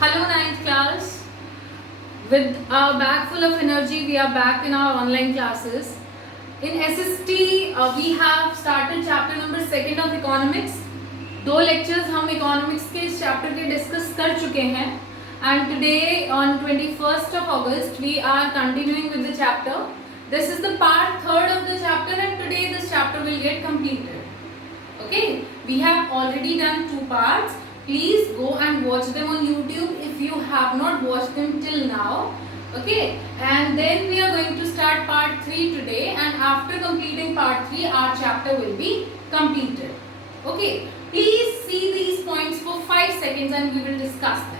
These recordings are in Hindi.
Hello, ninth class. With our bag full of energy, we are back in our online classes. In SST, we have started chapter number 2 of economics. 2 lectures हम economics के इस chapter के discuss कर चुके हैं. And today on 21st of August, we are continuing with the chapter. This is the part 3rd of the chapter, and today this chapter will get completed. Okay, we have already done 2 parts. Please go and watch them on YouTube if you have not watched them till now. Okay, and then we are going to start part 3 today, and after completing part 3 our chapter will be completed. Okay, please see these points for 5 seconds and we will discuss them.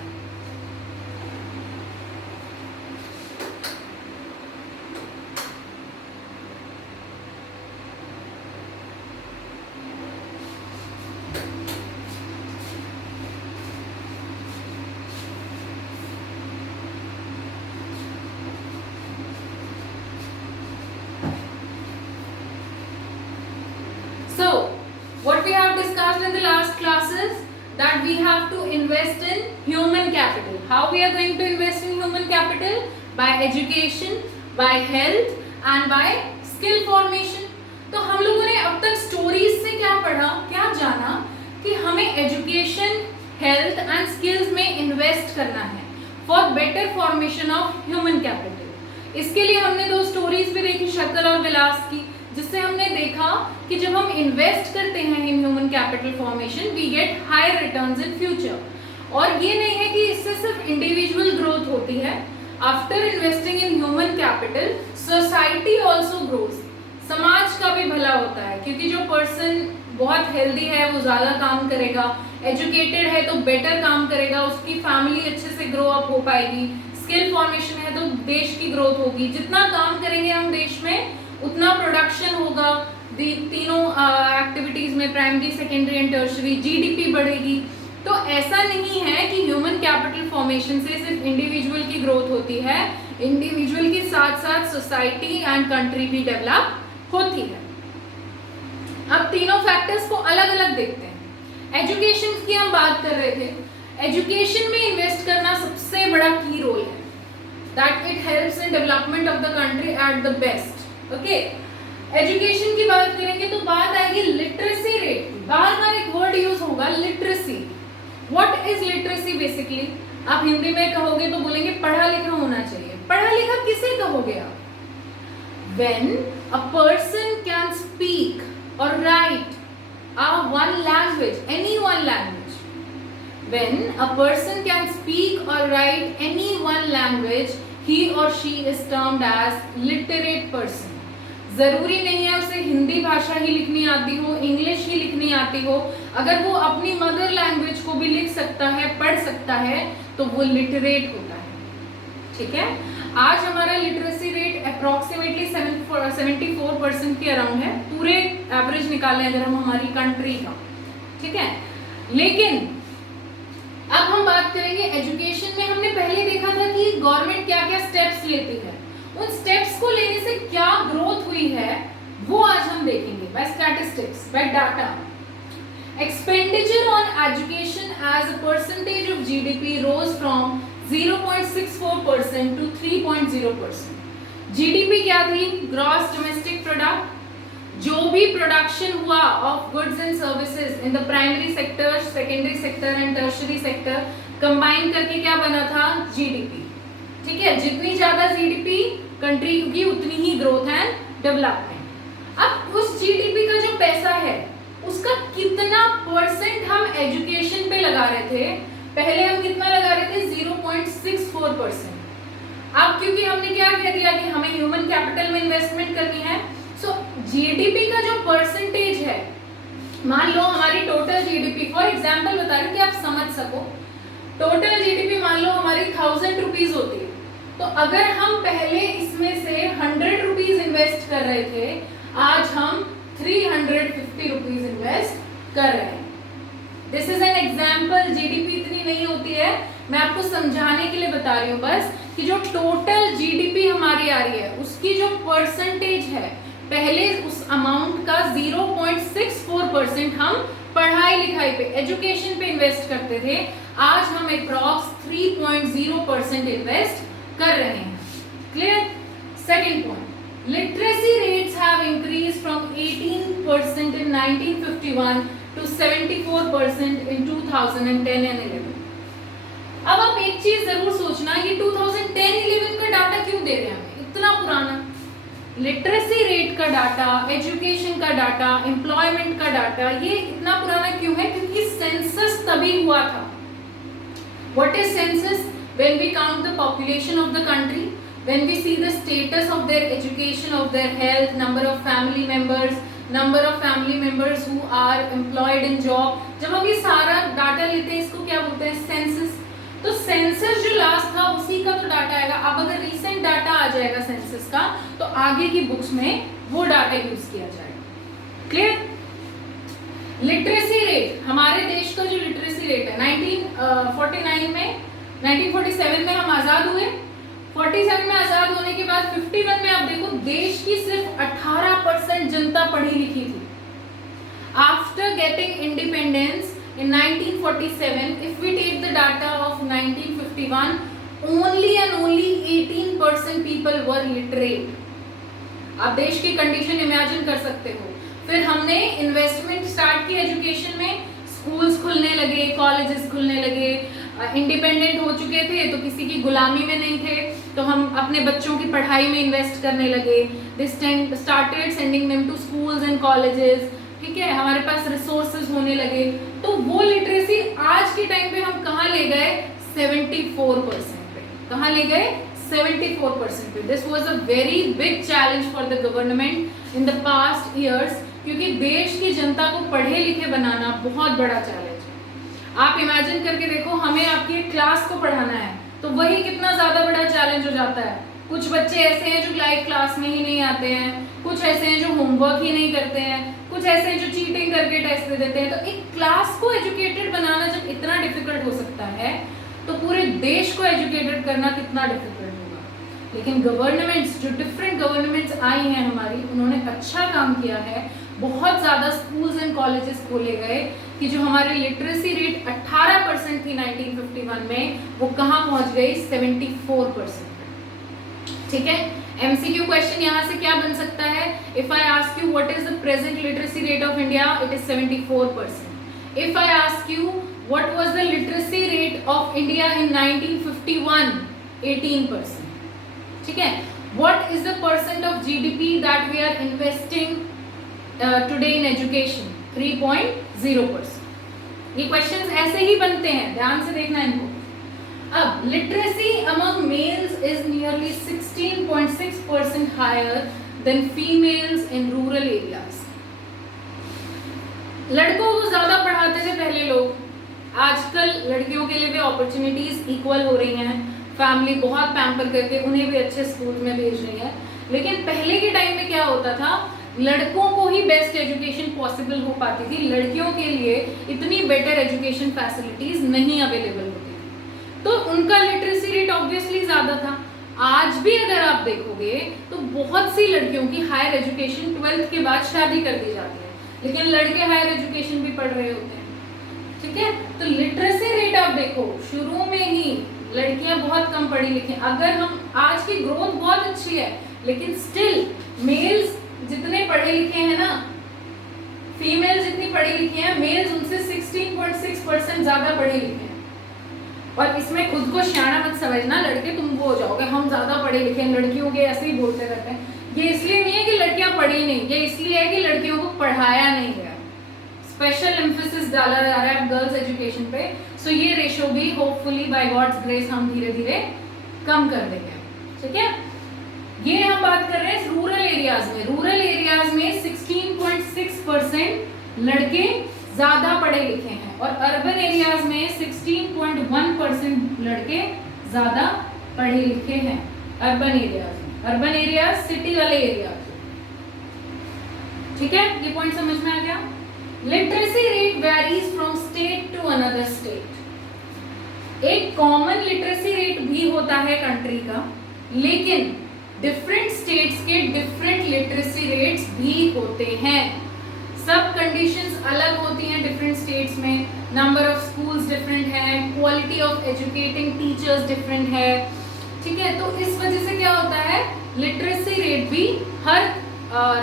So, what we have discussed in the last classes, that we have to invest in human capital. How we are going to invest in human capital? By education, by health and by skill formation. तो हम लोगों ने अब तक स्टोरीज से क्या पढ़ा, क्या जाना कि हमें एजुकेशन, हेल्थ एंड स्किल्स में इन्वेस्ट करना है for better formation of human capital. इसके लिए हमने 2 स्टोरीज भी देखी, शक्ल और विलास की, जिससे हमने देखा कि जब हम इन्वेस्ट करते हैं in human capital formation, we get higher returns in future. और ये नहीं है कि इससे सिर्फ इंडिविजुअल ग्रोथ होती है. After investing in human capital, society also grows. समाज का भी भला होता है, क्योंकि जो पर्सन बहुत हेल्दी है वो ज़्यादा काम करेगा, एजुकेटेड है तो बेटर काम करेगा, उसकी फैमिली अच्छे से ग्रो अप हो पाएगी, स्किल फॉर्मेशन है तो देश की ग्रोथ होगी. जितना काम करेंगे हम देश में उतना प्रोडक्शन होगा. तीनों एक्टिविटीज में, primary, secondary and tertiary, GDP बढ़ेगी. तो ऐसा नहीं है कि ह्यूमन कैपिटल फॉर्मेशन से सिर्फ इंडिविजुअल की ग्रोथ होती है, इंडिविजुअल के साथ साथ सोसाइटी एंड कंट्री भी डेवलप होती है. अब तीनों फैक्टर्स को अलग अलग देखते हैं. एजुकेशन की हम बात कर रहे थे. एजुकेशन में इन्वेस्ट करना सबसे बड़ा की रोल है, that it helps in development of the country at the best. Okay, education की बात करेंगे तो बात आएगी लिटरेसी रेट. बार बार एक वर्ड यूज होगा, literacy. What is literacy basically? आप हिंदी में कहोगे तो बोलेंगे पढ़ा लिखा होना चाहिए. पढ़ा लिखा किसे कहोगे आप? When a person can speak or write one language, any one language. When a person can speak or write any one language, he or she is termed as literate person. जरूरी नहीं है उसे हिंदी भाषा ही लिखनी आती हो, इंग्लिश ही लिखनी आती हो. अगर वो अपनी मदर लैंग्वेज को भी लिख सकता है, पढ़ सकता है, तो वो लिटरेट होता है. ठीक है, आज हमारा लिटरेसी रेट अप्रोक्सीमेटली 74% के अराउंड है, पूरे एवरेज निकालें अगर हम हमारी कंट्री का. ठीक है, लेकिन अब हम बात करेंगे एजुकेशन में. हमने पहले देखा था कि गवर्नमेंट क्या क्या स्टेप्स लेती है, उन स्टेप्स को लेने से क्या ग्रोथ हुई है वो आज हम देखेंगे. By statistics, by data. Expenditure on education as a percentage of GDP rose from 0.64% to 3.0%. GDP क्या थी? Gross domestic product. जो भी प्रोडक्शन हुआ of goods and services in the primary sector, secondary sector and tertiary sector combine करके क्या बना था? जीडीपी. ठीक है, जितनी ज्यादा जीडीपी कंट्री की उतनी ही ग्रोथ एंड डेवलपमेंट. अब उस जीडीपी का जो पैसा है उसका कितना परसेंट हम एजुकेशन पे लगा रहे थे? पहले हम कितना लगा रहे थे? 0.64%. अब क्योंकि हमने क्या कह दिया कि हमें ह्यूमन कैपिटल में इन्वेस्टमेंट करनी है, सो जीडीपी का जो परसेंटेज है, मान लो हमारी टोटल जीडीपी, फॉर एग्जांपल बता रही हूँ कि आप समझ सको, टोटल जीडीपी मान लो हमारी 1000 रुपीज होती है, तो अगर हम पहले इसमें से 100 रुपीज इन्वेस्ट कर रहे थे, आज हम 350 रुपीज इन्वेस्ट कर रहे हैं. This is an example. GDP इतनी नहीं होती है, मैं आपको समझाने के लिए बता रही हूँ बस, कि जो टोटल जीडीपी हमारी आ रही है उसकी जो परसेंटेज है, पहले उस अमाउंट का 0.64% हम पढ़ाई लिखाई पे, एजुकेशन पे इन्वेस्ट करते थे. आज हम अप्रॉक्स 3.0% इन्वेस्ट कर रहे हैं। Clear? Second point, literacy rates have increase from 18% in 1951 to 74% in 2010 and 11। अब आप एक चीज जरूर सोचना, ये 2010-11 का डाटा क्यों दे रहे हैं हमें, इतना पुराना? लिटरेसी रेट का डाटा, एजुकेशन का डाटा, एम्प्लॉयमेंट का डाटा, ये इतना पुराना क्यों है? क्योंकि सेंसस तभी हुआ था। What is census? When we count the population of the country, when we see the status of their education, of their health, number of family members who are employed in job, जब हम ये सारा डाटा लेते हैं इसको क्या बोलते हैं? सेंसस। तो सेंसस जो लास्ट था उसी का तो डाटा आएगा। अब अगर रिसेंट डाटा आ जाएगा सेंसस का तो आगे की बुक्स में वो डाटा यूज किया जाएगा। क्लियर? लिटरेसी रेट, हमारे देश का जो लिटरेसी रेट है 1947 में हम आजाद हुए। 47 में आजाद होने के बाद 51 में आप देखो देश की सिर्फ 18% जनता पढ़ी लिखी थी। After getting independence in 1947, if we take the data of 1951, only and only 18% people were literate। आप देश की कंडीशन इमेजिन कर सकते हो। फिर हमने इन्वेस्टमेंट स्टार्ट की एजुकेशन में, स्कूल्स खुलने लगे, कॉलेजेस खुलने लगे, इंडिपेंडेंट हो चुके थे तो किसी की गुलामी में नहीं थे, तो हम अपने बच्चों की पढ़ाई में इन्वेस्ट करने लगे। They started sending them to schools and colleges. ठीक है, हमारे पास रिसोर्सेज होने लगे। तो वो लिटरेसी आज के टाइम पे हम कहाँ ले गए? 74% पे। कहाँ ले गए? 74% पे। This was a very big challenge for the government in the past years, क्योंकि देश की जनता को पढ़े लिखे बनाना बहुत बड़ा चैलेंज है। आप इमेजिन करके देखो, हमें आपकी एक क्लास को पढ़ाना है तो वही कितना ज्यादा बड़ा चैलेंज हो जाता है। कुछ बच्चे ऐसे हैं जो लाइव क्लास में ही नहीं आते हैं, कुछ ऐसे हैं जो होमवर्क ही नहीं करते हैं, कुछ ऐसे हैं जो चीटिंग करके टेस्ट दे देते हैं। तो एक क्लास को एजुकेटेड बनाना जब इतना डिफिकल्ट हो सकता है तो पूरे देश को एजुकेटेड करना कितना डिफिकल्ट होगा। लेकिन गवर्नमेंट्स, जो डिफरेंट गवर्नमेंट्स आई हैं हमारी, उन्होंने अच्छा काम किया है। बहुत ज़्यादा स्कूल्स एंड कॉलेजेस खोले गए कि जो हमारी लिटरेसी रेट 18% थी 1951 में, वो कहाँ पहुँच गई? 74%। ठीक है, MCQ क्वेश्चन यहाँ से क्या बन सकता है? If I ask you what is the present literacy rate of India, it is 74%। If I ask you what was the literacy rate of India in 1951, 18%। ठीक है, what is the percent of GDP that we are investing today in education? 3.0%। ये क्वेश्चंस ऐसे ही बनते हैं, ध्यान से देखना इनको। अब literacy among males is nearly 16.6% higher than females in rural areas. लड़कों को ज्यादा पढ़ाते थे पहले लोग, आजकल लड़कियों के लिए भी अपॉर्चुनिटीज इक्वल हो रही हैं। फैमिली बहुत पैम्पर करके उन्हें भी अच्छे स्कूल में भेज रही है। लेकिन पहले के टाइम में क्या होता था, लड़कों को ही बेस्ट एजुकेशन पॉसिबल हो पाती थी, लड़कियों के लिए इतनी बेटर एजुकेशन फैसिलिटीज नहीं अवेलेबल होती थी, तो उनका लिटरेसी रेट ऑब्वियसली ज्यादा था। आज भी अगर आप देखोगे तो बहुत सी लड़कियों की हायर एजुकेशन 12th के बाद शादी कर दी जाती है, लेकिन लड़के हायर एजुकेशन भी पढ़ रहे होते हैं। ठीक है, तो लिटरेसी रेट आप देखो, शुरू में ही लड़कियां बहुत कम पढ़ी लिखी। अगर हम आज की ग्रोथ बहुत अच्छी है, लेकिन स्टिल मेल्स जितने पढ़े लिखे हैं ना, फीमेल्स जितनी पढ़ी लिखी हैं, मेल्स उनसे 16.6% ज्यादा पढ़े लिखे हैं। और इसमें खुद को सियाना मत समझना, लड़के तुम वो हो जाओगे हम ज्यादा पढ़े लिखे हैं, लड़कियों के ऐसे ही बोलते रहते हैं। ये इसलिए नहीं है कि लड़कियां पढ़ी नहीं, ये इसलिए है कि लड़कियों को पढ़ाया नहीं गया, स्पेशल एम्फेसिस डाला जा रहा है गर्ल्स एजुकेशन पे। सो ये रेशो भी होपफुली बाय गॉड्स ग्रेस हम धीरे धीरे कम कर देंगे। ठीक है, ये हम बात कर रहे हैं रूरल एरियाज में। रूरल एरियाज में 16.6% लड़के ज्यादा पढ़े लिखे हैं, और अर्बन एरियाज में 16.1% लड़के ज्यादा पढ़े लिखे हैं। अर्बन एरियाज में, अर्बन एरियाज सिटी वाले एरियाज। ठीक है, ये पॉइंट समझ में आ गया। Literacy rate varies from state to another state. एक कॉमन लिटरेसी रेट भी होता है कंट्री का, लेकिन डिफरेंट स्टेट्स के डिफरेंट लिटरेसी रेट्स भी होते हैं। सब कंडीशंस अलग होती हैं डिफरेंट स्टेट्स में, नंबर ऑफ स्कूल्स डिफरेंट है, quality of educating teachers different है, ठीक है। तो इस वजह से क्या होता है, लिटरेसी रेट भी हर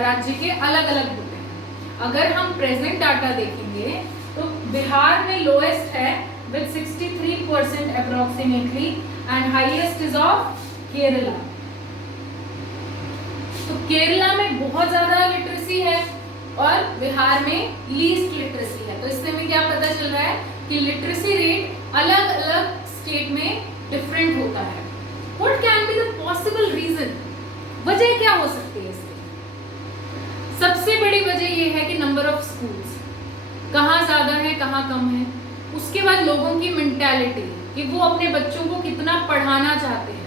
राज्य के अलग अलग होते हैं। अगर हम प्रेजेंट डाटा देखेंगे तो बिहार में लोएस्ट है with 63% approximately and highest is of Kerala. तो केरला में बहुत ज्यादा लिटरेसी है और बिहार में लीस्ट लिटरेसी है। तो इससे हमें क्या पता चल रहा है कि लिटरेसी रेट अलग अलग स्टेट में डिफरेंट होता है। What can be the possible reason, वजह क्या हो सकती है इसकी? सबसे बड़ी वजह ये है कि नंबर ऑफ स्कूल्स, कहाँ ज्यादा है कहाँ कम है। उसके बाद लोगों की मेंटालिटी कि वो अपने बच्चों को कितना पढ़ाना चाहते हैं।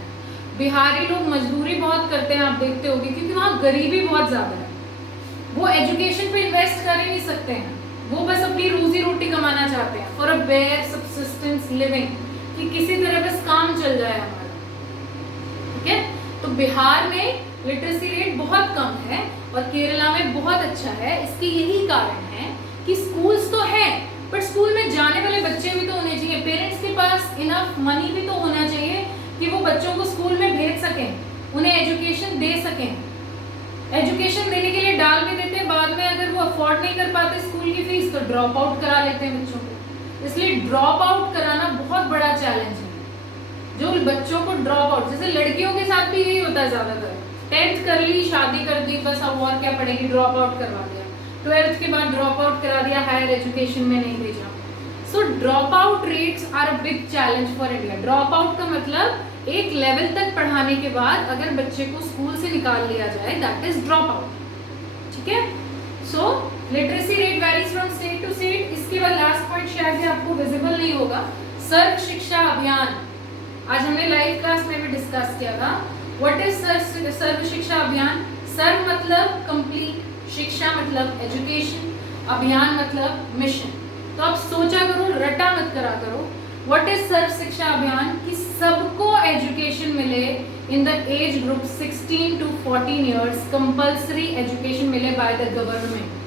बिहारी लोग मजदूरी बहुत करते हैं, आप देखते होंगे, क्योंकि वहाँ गरीबी बहुत ज्यादा है। वो एजुकेशन पे इन्वेस्ट कर ही नहीं सकते हैं, वो बस अपनी रोजी रोटी कमाना चाहते हैं for a bare subsistence living, कि किसी तरह बस काम चल जाए हमारा, ठीक है। तो बिहार में लिटरेसी रेट बहुत कम है और केरला में बहुत अच्छा है। इसके यही कारण है कि स्कूल्स तो है, पर स्कूल में जाने वाले बच्चे भी तो होने चाहिए। पेरेंट्स के पास इनफ मनी भी तो होना चाहिए कि वो बच्चों को स्कूल में भेज सकें, उन्हें एजुकेशन दे सकें। एजुकेशन देने के लिए डाल भी देते हैं, बाद में अगर वो अफोर्ड नहीं कर पाते स्कूल की फीस तो ड्रॉप आउट करा लेते हैं बच्चों को। इसलिए ड्रॉप आउट कराना बहुत बड़ा चैलेंज है। जो बच्चों को ड्रॉप आउट, जैसे लड़कियों के साथ भी यही होता है ज्यादातर, 10th कर ली, शादी कर दी, बस अब और क्या पढ़ेगी, ड्रॉप आउट करवा दिया, 12th के बाद ड्रॉप आउट करा दिया, हायर एजुकेशन में नहीं भेजा। So drop out rates are a big challenge for India. Drop out का मतलब एक लेवल तक पढ़ाने के बाद अगर बच्चे को स्कूल से निकाल लिया जाए, दैट इज ड्रॉप आउट, ठीक है। So literacy rate varies from state to state. इसके बाद लास्ट पॉइंट शायद आपको विजिबल नहीं होगा, सर्व शिक्षा अभियान। आज हमने लाइव क्लास में भी डिस्कस किया था। व्हाट इज सर्व शिक्षा अभियान? सर्व मतलब कंप्लीट, शिक्षा मतलब एजुकेशन, अभियान मतलब मिशन। तो आप सोचा करो, रटा मत करा करो। व्हाट इज सर्व शिक्षा अभियान? कि सबको एजुकेशन मिले in the age group 16 to 14 years, compulsory education मिले by the government.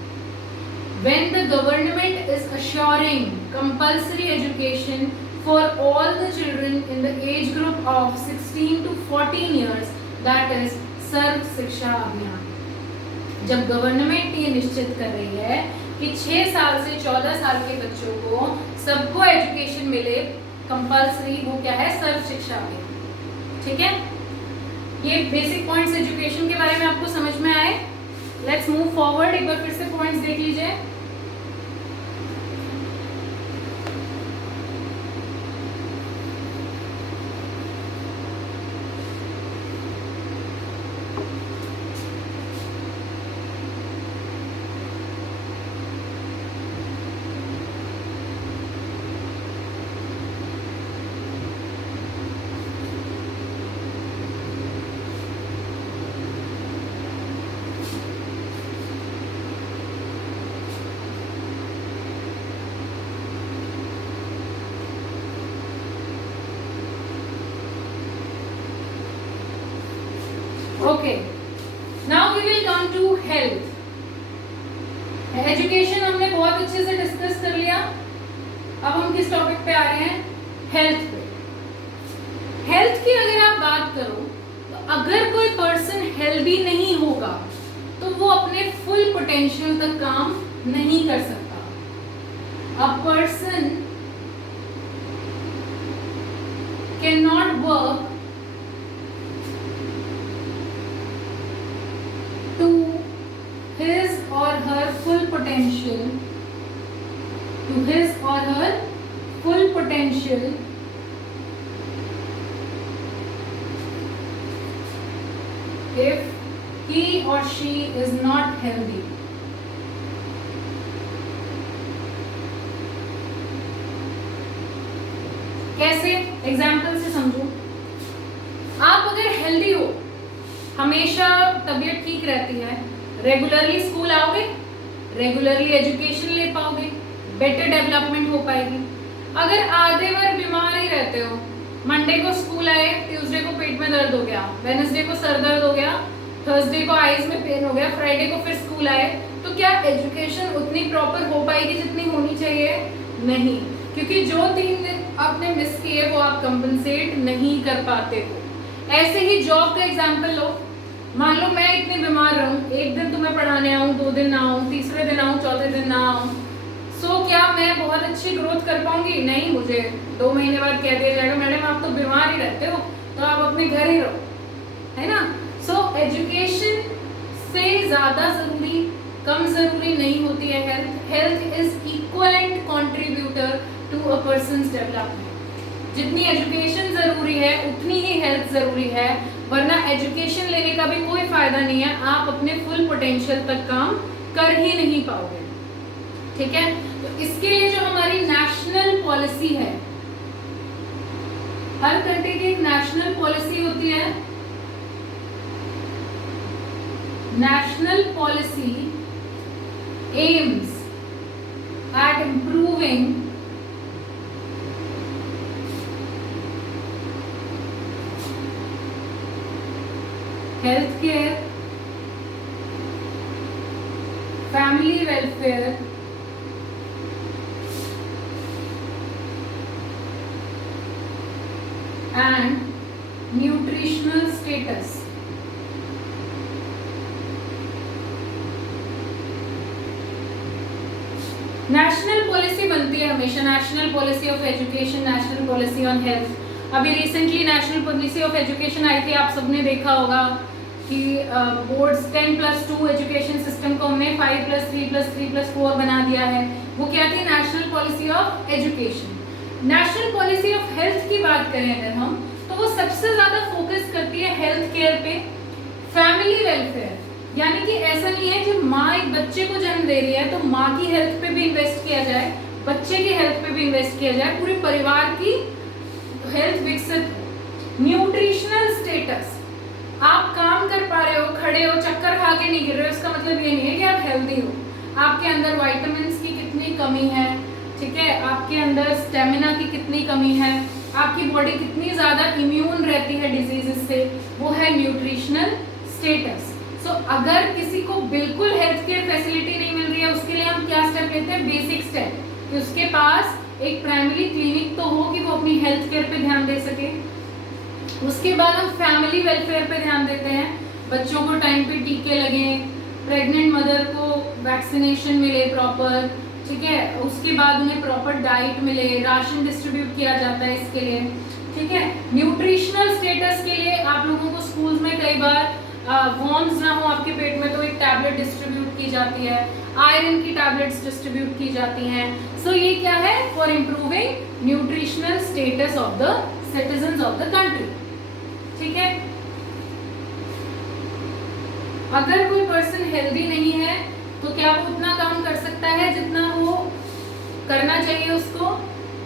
When the government is assuring compulsory education for all the children in the age group of 16 to 14 years, that is सर्व शिक्षा अभियान। जब गवर्नमेंट ये निश्चित कर रही है कि 6 साल से 14 साल के बच्चों को सबको एजुकेशन मिले कंपल्सरी, वो क्या है? सर्व शिक्षा अभियान, ठीक है। ये बेसिक पॉइंट्स एजुकेशन के बारे में आपको समझ में आए। लेट्स मूव फॉरवर्ड, एक बार फिर से पॉइंट्स देख लीजिए। Okay, now we will come to health. Education हमने बहुत अच्छे से डिस्कस कर लिया। अब हम किस टॉपिक पे आ रहे हैं? हेल्थ पे। हेल्थ की अगर आप बात करो तो अगर कोई पर्सन हेल्दी नहीं होगा तो वो अपने फुल पोटेंशियल तक काम नहीं कर सकता। A person can not work his or her full potential, to his or her full potential if he or she is not healthy. कैसे? एग्जाम्पल से समझो। आप अगर हेल्दी हो, हमेशा तबीयत ठीक रहती है, रेगुलरली स्कूल आओगे, रेगुलरली एजुकेशन ले पाओगे, बेटर डेवलपमेंट हो पाएगी। अगर आधे बार बीमार ही रहते हो, मंडे को स्कूल आए, ट्यूसडे को पेट में दर्द हो गया, वेडनेसडे को सर दर्द हो गया, थर्सडे को आईज में पेन हो गया, फ्राइडे को फिर स्कूल आए, तो क्या एजुकेशन उतनी प्रॉपर हो पाएगी जितनी होनी चाहिए? नहीं, क्योंकि जो 3 दिन आपने मिस किए वो आप कंपनसेट नहीं कर पाते हो। ऐसे ही जॉब का एग्जाम्पल लो, मान लो मैं इतनी बीमार रहूं, एक दिन तुम्हें पढ़ाने आऊं, 2 दिन ना आऊं, तीसरे दिन आऊं, चौथे दिन ना आऊं, सो क्या मैं बहुत अच्छी ग्रोथ कर पाऊंगी? नहीं, मुझे 2 महीने बाद कह दिया जाएगा मैडम आप तो बीमार ही रहते हो, तो आप अपने घर ही रहो, है ना। सो एजुकेशन से ज्यादा जरूरी, कम जरूरी नहीं होती है health. Health is equivalent contributor to a person's development. जितनी एजुकेशन जरूरी है उतनी ही हेल्थ जरूरी है, वरना एजुकेशन लेने का भी कोई फायदा नहीं है, आप अपने फुल पोटेंशियल तक काम कर ही नहीं पाओगे। ठीक है, तो इसके लिए जो हमारी नेशनल पॉलिसी है, हर कंट्री की एक नेशनल पॉलिसी होती है। National policy aims at improving healthcare, family welfare, and nutritional status. National policy बनती है हमेशा, national policy of education, national policy on health. अभी recently national policy of education आई थी, आप सबने देखा होगा कि बोर्ड्स 10+2 एजुकेशन सिस्टम को हमने 5+3+3+4 बना दिया है। वो क्या थी? National policy of education. National policy of health की बात करें अगर हम, तो वो सबसे ज्यादा फोकस करती है हेल्थ केयर पे, फैमिली वेलफेयर। यानी कि ऐसा नहीं है कि माँ एक बच्चे को जन्म दे रही है तो माँ की हेल्थ पे भी इन्वेस्ट किया जाए, बच्चे की हेल्थ पे भी इन्वेस्ट किया जाए, पूरे परिवार की हेल्थ विकसित हो। न्यूट्रिशनल स्टेटस, आप काम कर पा रहे हो, खड़े हो, चक्कर खा के नहीं गिर रहे हो, इसका मतलब ये नहीं है कि आप हेल्दी हो। आपके अंदर विटामिन्स की कितनी कमी है, ठीक है, आपके अंदर स्टेमिना की कितनी कमी है, आपकी बॉडी कितनी ज्यादा इम्यून रहती है डिजीजेस से, वो है न्यूट्रिशनल स्टेटस। सो अगर किसी को बिल्कुल हेल्थ केयर फैसिलिटी नहीं मिल रही है, उसके लिए हम क्या स्टेप लेते हैं? बेसिक स्टेप, कि उसके पास एक प्राइमरी क्लिनिक तो हो कि वो अपनी हेल्थ केयर पे ध्यान दे सके। उसके बाद हम फैमिली वेलफेयर पे ध्यान देते हैं, बच्चों को टाइम पे टीके लगे, प्रेग्नेंट मदर को वैक्सीनेशन मिले प्रॉपर, ठीक है, उसके बाद उन्हें प्रॉपर डाइट मिले, राशन डिस्ट्रीब्यूट किया जाता है इसके लिए, ठीक है। न्यूट्रिशनल स्टेटस के लिए आप लोगों को स्कूल्स में कई बार वॉर्म्स ना हो आपके पेट में तो एक टैबलेट डिस्ट्रीब्यूट की जाती है, आयरन की टैबलेट्स डिस्ट्रीब्यूट की जाती हैं। सो ये क्या है? For improving nutritional status of the citizens of the country, ठीक है। अगर कोई पर्सन हेल्दी नहीं है तो क्या वो उतना काम कर सकता है जितना वो करना चाहिए उसको?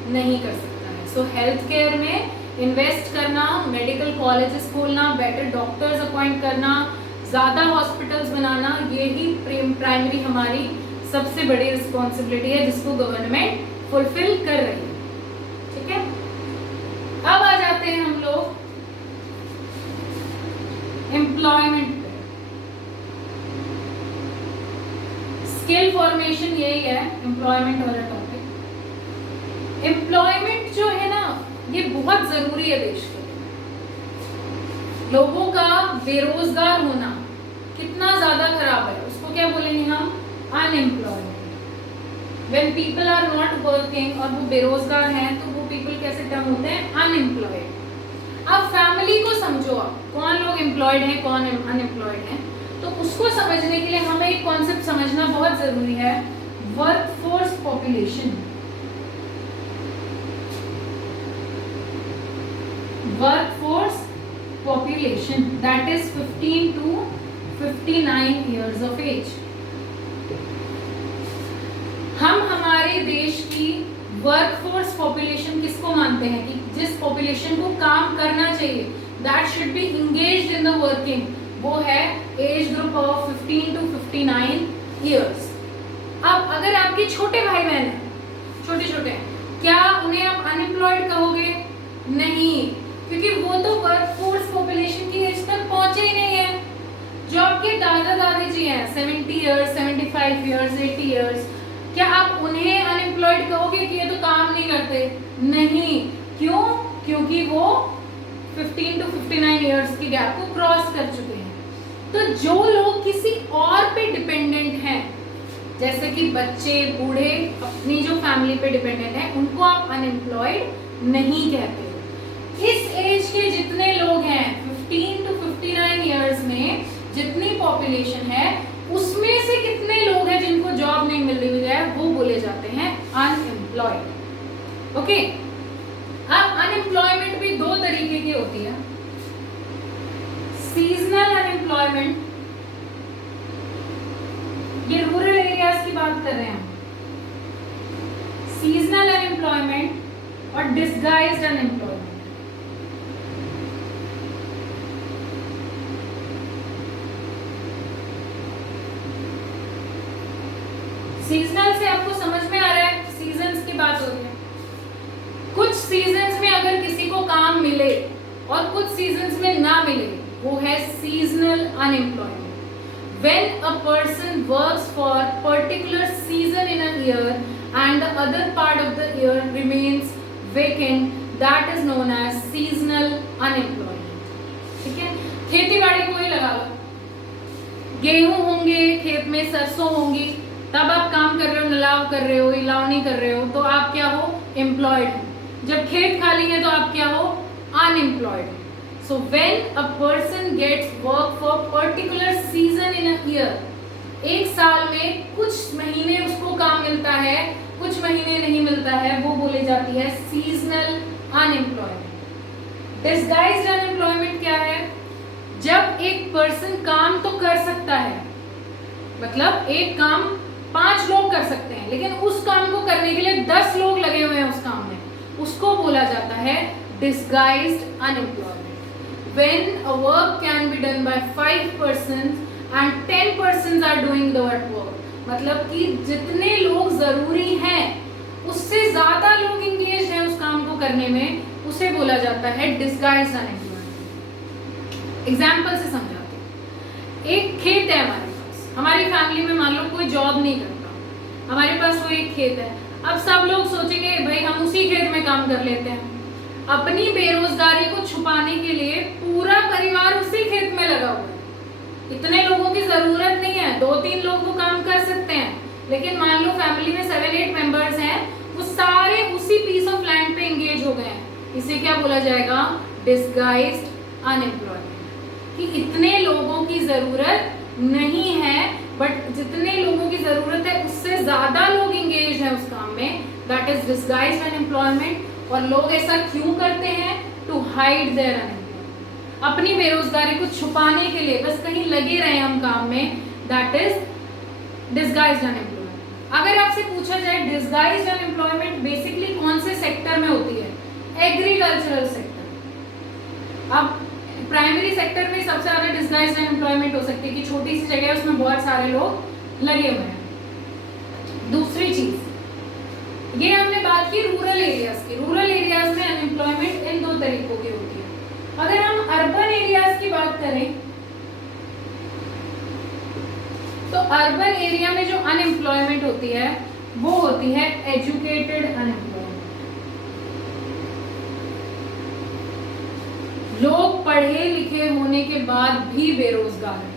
नहीं कर सकता है। सो हेल्थ केयर में इन्वेस्ट करना, मेडिकल कॉलेजेस खोलना, बेटर डॉक्टर्स अपॉइंट करना, ज़्यादा हॉस्पिटल्स बनाना, ये ही प्राइमरी हमारी सबसे बड़ी रिस्पॉन्सिबिलिटी है जिसको गवर्नमेंट फुलफिल कर रही है, ठीक है। अब आ जाते हैं हम लोग एम्प्लॉयमेंट पे। स्किल फॉर्मेशन यही है एम्प्लॉयमेंट वाला टॉपिक। एम्प्लॉयमेंट जो है ना, ये बहुत जरूरी है देश के लिए। लोगों का बेरोजगार होना कितना ज्यादा खराब है, उसको क्या बोलेंगे हम? Unemployment. When people are not working और वो बेरोजगार हैं तो वो पीपल कैसे टर्म होते हैं? अनएम्प्लॉयड। अब फैमिली को समझो, आप कौन लोग एम्प्लॉयड हैं, कौन अनएम्प्लॉयड हैं, तो उसको समझने के लिए हमें एक कॉन्सेप्ट समझना बहुत जरूरी है, workforce population. workforce population, that is 15 to 59 years of age। हम हमारे देश की वर्कफोर्स पॉपुलेशन किसको मानते हैं? कि जिस पॉपुलेशन को काम करना चाहिए, that should be engaged in the working, वो है age group of 15 to 59 years। अब अगर आपके छोटे भाई बहन हैं, छोटे छोटे हैं, क्या उन्हें आप अनएम्प्लॉयड कहोगे? नहीं, क्योंकि वो तो वर्कफोर्स पॉपुलेशन की एज तक पहुंचे ही नहीं है। जो आपके दादा दादी जी हैं 70 इयर्स, 75 इयर्स, 80 इयर्स, क्या आप उन्हें अनएम्प्लॉयड कहोगे कि ये तो काम नहीं करते? नहीं। क्यों? क्योंकि वो 15 to 59 इयर्स की गैप को क्रॉस कर चुके हैं। तो जो लोग किसी और पे डिपेंडेंट हैं, जैसे कि बच्चे, बूढ़े, अपनी जो फैमिली पे डिपेंडेंट है, उनको आप अनएम्प्लॉयड नहीं कहते। इस एज के जितने लोग हैं 15 to 59 इयर्स में जितनी पॉपुलेशन है, उसमें से कितने लोग हैं जिनको जॉब नहीं मिल रही है, वो बोले जाते हैं अनएम्प्लॉयड। ओके। अब अनएम्प्लॉयमेंट भी दो तरीके की होती है। सीजनल अनएम्प्लॉयमेंट, ये रूरल एरियाज की बात कर रहे हैं। सीजनल अनएम्प्लॉयमेंट और डिस्गाइज्ड अनएम्प्लॉयमेंट। सीजनल से आपको समझ में आ रहा है, सीजन्स की बात हो रही है। कुछ सीजन्स में अगर किसी को काम मिले और कुछ सीजन्स में ना मिले, वो है seasonal unemployment. When a person works for particular season in a year and the other part of the year remains vacant, that is known as seasonal unemployment. ठीक है? खेती बाड़ी को ही लगा लो, गेहूं होंगे खेत में, सरसों होंगी, तब आप काम कर रहे हो, नलाव कर रहे हो, इलावनी कर रहे हो, तो आप क्या हो? एम्प्लॉयड हो। जब खेत खाली है तो आप क्या हो? Unemployed. So when a person gets work for particular season in a year, एक साल में कुछ महीने उसको काम मिलता है, कुछ महीने नहीं मिलता है, वो बोली जाती है seasonal unemployment। Disguised unemployment क्या है? जब एक पर्सन काम तो कर सकता है, मतलब एक काम 5 लोग कर सकते हैं, लेकिन उस काम को करने के लिए 10 लोग लगे हुए हैं उस काम में, उसको बोला जाता है disguised unemployment। When a work can be done by 5 persons and 10 persons are doing the work, मतलब कि जितने लोग जरूरी हैं उससे ज्यादा लोग इंगेज हैं उस काम को करने में, उसे बोला जाता है डिस्गाइज्ड अनएम्प्लॉयमेंट। एग्जाम्पल से समझाते हैं। एक खेत है हमारे पास, हमारी फैमिली में मान लो कोई जॉब नहीं करता, हमारे पास वो एक खेत है। अब सब लोग सोचेंगे भाई हम उसी खेत में काम कर लेते हैं। अपनी बेरोजगारी को छुपाने के लिए पूरा परिवार उसी खेत में लगा हुआ है। इतने लोगों की जरूरत नहीं है, 2-3 लोग वो काम कर सकते हैं, लेकिन मान लो फैमिली में 7-8 मेंबर्स हैं, वो सारे उसी पीस ऑफ लैंड पे एंगेज हो गए हैं। इसे क्या बोला जाएगा? Disguised unemployment. कि इतने लोगों की जरूरत नहीं है, बट जितने लोगों की जरूरत है उससे ज्यादा लोग एंगेज हैं उस काम में, दैट इज डिस्गाइज्ड अनएम्प्लॉयमेंट। और लोग ऐसा क्यों करते हैं? टू हाइड देयर अनएम्प्लॉयमेंट, अपनी बेरोजगारी को छुपाने के लिए, बस कहीं लगे रहे हम काम में, दैट इज डिस्गाइज्ड अनएम्प्लॉयमेंट। अगर आपसे पूछा जाए डिस्गाइज्ड अनएम्प्लॉयमेंट बेसिकली कौन से सेक्टर में होती है? Agricultural sector. अब प्राइमरी सेक्टर में सबसे ज्यादा डिस्गाइज्ड अनएम्प्लॉयमेंट हो सकती है कि छोटी सी जगह है, उसमें बहुत सारे लोग लगे हुए हैं। दूसरी चीज, ये हमने बात की रूरल एरियाज की। रूरल एरियाज में अनएम्प्लॉयमेंट इन 2 तरीकों की होती है। अगर हम अर्बन एरियाज की बात करें तो अर्बन एरिया में जो अनएम्प्लॉयमेंट होती है वो होती है एजुकेटेड अनएम्प्लॉयमेंट। लोग पढ़े लिखे होने के बाद भी बेरोजगार हैं,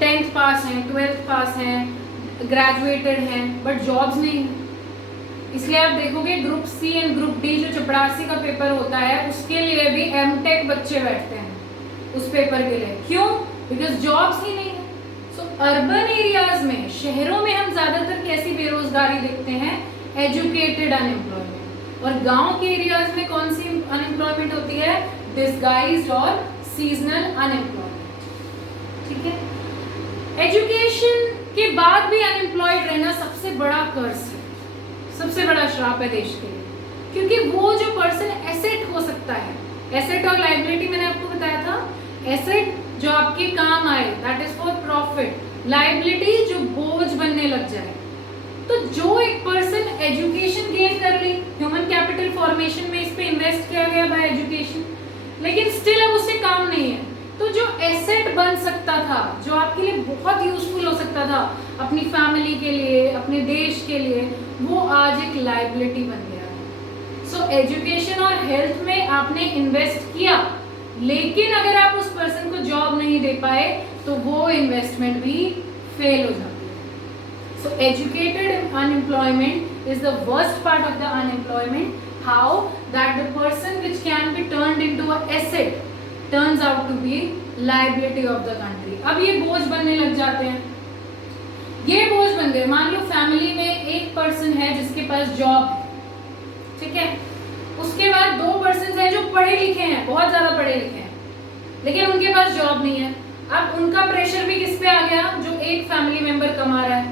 10th पास हैं, 12th पास हैं, ग्रेजुएटेड हैं, बट जॉब्स नहीं है। इसलिए आप देखोगे group C and group D जो चपरासी का पेपर होता है, उसके लिए भी एमटेक बच्चे बैठते हैं उस पेपर के लिए। क्यों? बिकॉज जॉब्स ही नहीं है। सो अर्बन एरियाज में, शहरों में हम ज्यादातर कैसी बेरोजगारी देखते हैं? Educated unemployment. और गांव के एरियाज में कौन सी अनएम्प्लॉयमेंट होती है? डिस्गाइज्ड और सीजनल अनएम्प्लॉयमेंट। ठीक है। एजुकेशन के बाद भी अनएम्प्लॉयड रहना सबसे बड़ा कर्ज है, सबसे बड़ा श्राप है देश के लिए, क्योंकि वो जो पर्सन एसेट हो सकता है, एसेट और लायबिलिटी मैंने आपको बताया था, एसेट जो आपके काम आए that is for profit, liability जो बोझ बनने लग जाए। तो जो एक पर्सन एजुकेशन गेन कर ली, ह्यूमन कैपिटल फॉर्मेशन में इस पे इन्वेस्ट किया गया बाय एजुकेशन, लेकिन स्टिल अब उससे काम नहीं है, तो जो एसेट बन सकता था, जो आपके लिए बहुत यूजफुल हो सकता था अपनी फैमिली के लिए, अपने देश के लिए, वो आज एक लायबिलिटी बन गया है। सो एजुकेशन और हेल्थ में आपने इन्वेस्ट किया, लेकिन अगर आप उस पर्सन को जॉब नहीं दे पाए तो वो इन्वेस्टमेंट भी फेल हो जाती है। सो educated unemployment is the worst part of the unemployment, how that the person which can be turned into a asset turns out to be liability of the country। अब ये बोझ बनने लग जाते हैं, ये बोझ बन गए। मान लो फैमिली में एक पर्सन है जिसके पास जॉब है, ठीक है, उसके बाद दो पर्सन हैं जो पढ़े लिखे हैं, बहुत ज्यादा पढ़े लिखे हैं, लेकिन उनके पास जॉब नहीं है। अब उनका प्रेशर भी किस पे आ गया, जो एक फैमिली मेंबर कमा रहा है,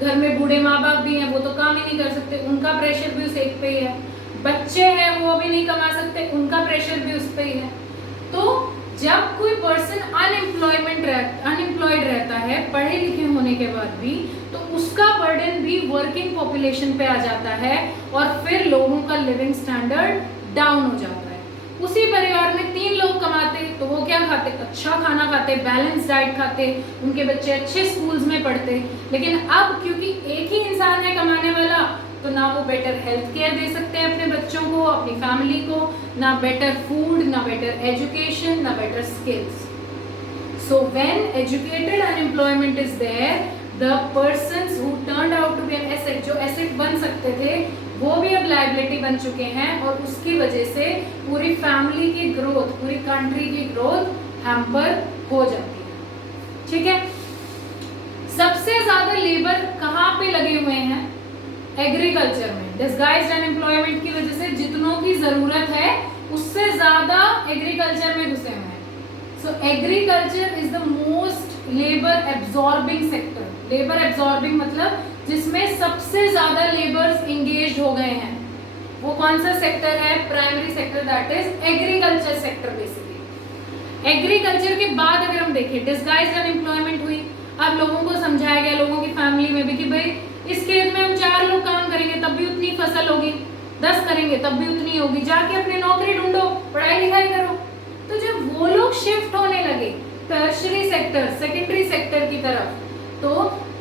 घर में बूढ़े माँ बाप भी हैं, वो तो काम ही नहीं कर सकते, उनका प्रेशर भी उस एक पे ही है। बच्चे हैं वो भी नहीं कमा सकते, उनका प्रेशर भी उस पे ही है। तो जब कोई पर्सन अनएम्प्लॉयड रहता है पढ़े लिखे होने के बाद भी, तो उसका बर्डन भी वर्किंग पॉपुलेशन पे आ जाता है और फिर लोगों का लिविंग स्टैंडर्ड डाउन हो जाता है। उसी परिवार में 3 लोग कमाते तो वो क्या खाते, अच्छा खाना खाते, बैलेंस डाइट खाते, उनके बच्चे अच्छे स्कूल्स में पढ़ते। लेकिन अब क्योंकि एक ही इंसान है कमाने वाला, तो ना वो बेटर हेल्थ केयर दे सकते हैं अपने बच्चों को, अपनी फैमिली को, ना बेटर फूड, ना बेटर एजुकेशन, ना better skills. So when educated unemployment is there, the persons who turned out to be an asset, जो एसेट बन सकते थे वो भी अब लायबिलिटी बन चुके हैं, और उसकी वजह से पूरी फैमिली की ग्रोथ, पूरी कंट्री की ग्रोथ हैम्पर हो जाती है। ठीक है, सबसे ज्यादा लेबर कहाँ पे लगे हुए हैं, एग्रीकल्चर में। डिस्गाइज्ड अनएम्प्लॉयमेंट की वजह से जितनों की जरूरत है उससे ज्यादा एग्रीकल्चर में घुसे हुए हैं। सो agriculture is the most labour absorbing sector. Labour absorbing मतलब जिसमें सबसे ज्यादा लेबर्स इंगेज हो गए हैं। वो कौन सा सेक्टर है, primary sector, that is agriculture sector. Basically agriculture के बाद अगर हम देखें डिस्गाइज्ड अनएम्प्लॉयमेंट हुई। अब लोगों को समझाया गया, लोगों की फैमिली में भी, कि भाई इस खेत में हम 4 लोग काम करेंगे तब भी उतनी फसल होगी, 10 करेंगे तब भी उतनी होगी, जाके अपनी नौकरी ढूंढो, पढ़ाई लिखाई करो। तो जब वो लोग शिफ्ट होने लगे टर्शरी सेक्टर, सेकेंडरी सेक्टर की तरफ, तो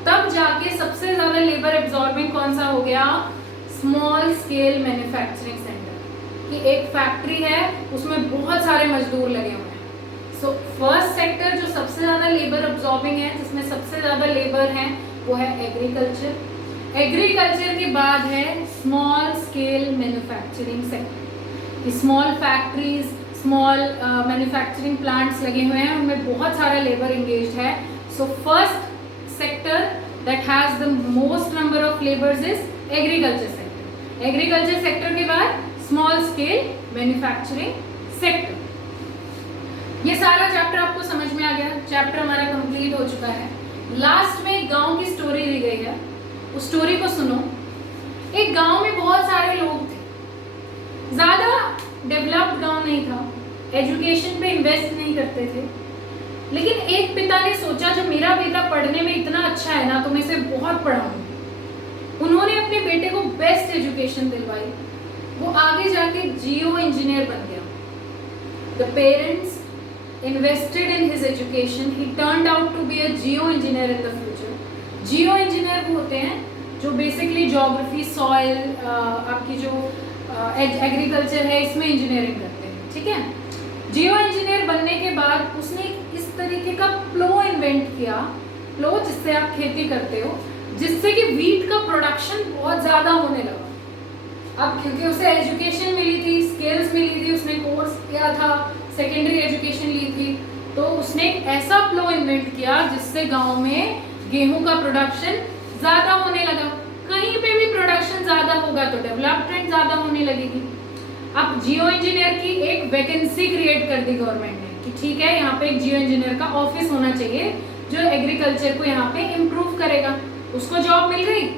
तब जाके सबसे ज्यादा लेबर एब्जॉर्बिंग कौन सा हो गया, स्मॉल स्केल मैन्युफैक्चरिंग सेंटर। कि एक फैक्ट्री है उसमें बहुत सारे मजदूर लगे हुए हैं। सो फर्स्ट सेक्टर जो सबसे ज्यादा लेबर एब्जॉर्बिंग है, जिसमें सबसे ज्यादा लेबर है, वो है एग्रीकल्चर। एग्रीकल्चर के बाद है small scale manufacturing sector. Small factories, small manufacturing plants लगे हुए हैं, उनमें बहुत सारा लेबर एंगेज्ड है। So first sector that has the most number of labours is agriculture sector. Agriculture sector के बाद स्मॉल स्केल मैन्युफैक्चरिंग सेक्टर। ये सारा चैप्टर आपको समझ में आ गया, चैप्टर हमारा कंप्लीट हो चुका है। लास्ट में एक गांव की स्टोरी दी गई है, उस स्टोरी को सुनो। एक गांव में बहुत सारे लोग थे, ज्यादा डेवलप्ड गांव नहीं था, एजुकेशन पे इन्वेस्ट नहीं करते थे, लेकिन एक पिता ने सोचा जब मेरा बेटा पढ़ने में इतना अच्छा है ना तो मैं इसे बहुत पढ़ाऊंगी। उन्होंने अपने बेटे को बेस्ट एजुकेशन दिलवाई, वो आगे जाके जियो इंजीनियर बन गया। The parents invested in his education, he turned out to be a geo engineer in the future। geo engineer वो होते हैं जो बेसिकली ज्योग्राफी, सॉइल, आपकी जो एग्रीकल्चर है इसमें इंजीनियरिंग करते हैं। ठीक है, जियो इंजीनियर बनने के बाद उसने इस तरीके का प्लो इन्वेंट किया, प्लो जिससे आप खेती करते हो, जिससे कि वीट का प्रोडक्शन बहुत ज्यादा होने लगा। अब क्योंकि उसे एजुकेशन मिली थी, स्किल्स मिली थी, उसने कोर्स किया था, सेकेंडरी एजुकेशन ली थी, तो उसने एक ऐसा प्लो इन्वेंट किया जिससे गांव में गेहूं का प्रोडक्शन ज्यादा होने लगा। कहीं पे भी प्रोडक्शन ज्यादा होगा तो डेवलपमेंट ज्यादा होने लगेगी। अब जियो इंजीनियर की एक वैकेंसी क्रिएट कर दी गवर्नमेंट ने कि ठीक है, यहाँ पे एक जियो इंजीनियर का ऑफिस होना चाहिए जो एग्रीकल्चर को यहाँ पे इम्प्रूव करेगा। उसको जॉब मिल गई।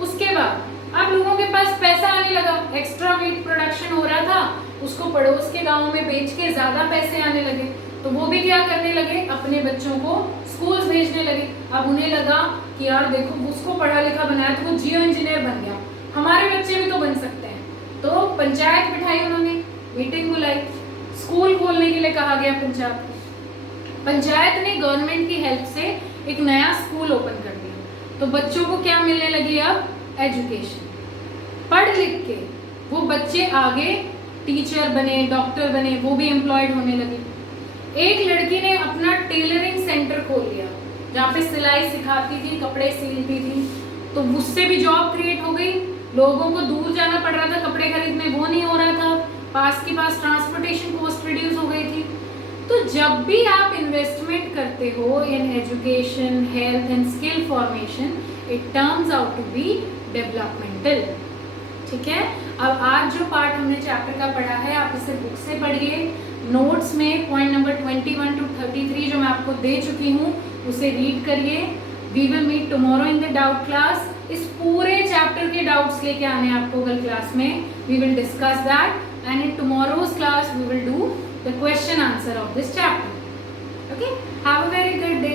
उसके बाद अब लोगों के पास पैसा आने लगा, एक्स्ट्रा वीट प्रोडक्शन हो रहा था, उसको पड़ोस के गांव में बेच के ज्यादा पैसे आने लगे, तो वो भी क्या करने लगे, अपने बच्चों को स्कूल्स भेजने लगे। अब उन्हें लगा कि यार देखो उसको पढ़ा लिखा बनाया तो वो जियो इंजीनियर बन गया, हमारे बच्चे भी तो बन सकते हैं। तो पंचायत बिठाई उन्होंने, मीटिंग बुलाई, स्कूल खोलने के लिए कहा गया पंचायत को। पंचायत ने गवर्नमेंट की हेल्प से एक नया स्कूल ओपन कर दिया, तो बच्चों को क्या मिलने लगी अब? एजुकेशन। पढ़ लिख के वो बच्चे आगे टीचर बने, डॉक्टर बने, वो भी एम्प्लॉयड होने लगे। एक लड़की ने अपना टेलरिंग सेंटर खोल लिया जहाँ पे सिलाई सिखाती थी, कपड़े सिलती थी, तो उससे भी जॉब क्रिएट हो गई। लोगों को दूर जाना पड़ रहा था कपड़े खरीदने, वो नहीं हो रहा था, पास के पास ट्रांसपोर्टेशन कॉस्ट रिड्यूस हो गई थी। तो जब भी आप इन्वेस्टमेंट करते हो in education, health and skill formation, it turns out to be developmental. ठीक है, अब आज जो पार्ट हमने चैप्टर का पढ़ा है आप इसे बुक से पढ़िए। नोट्स में पॉइंट नंबर 21 to 33 जो मैं आपको दे चुकी हूँ उसे रीड करिए। We will meet tomorrow in the doubt class. इस पूरे चैप्टर के डाउट्स लेके आने आपको कल क्लास में। We will discuss that and in tomorrow's class we will do the question answer of this chapter. Okay, have a very good day.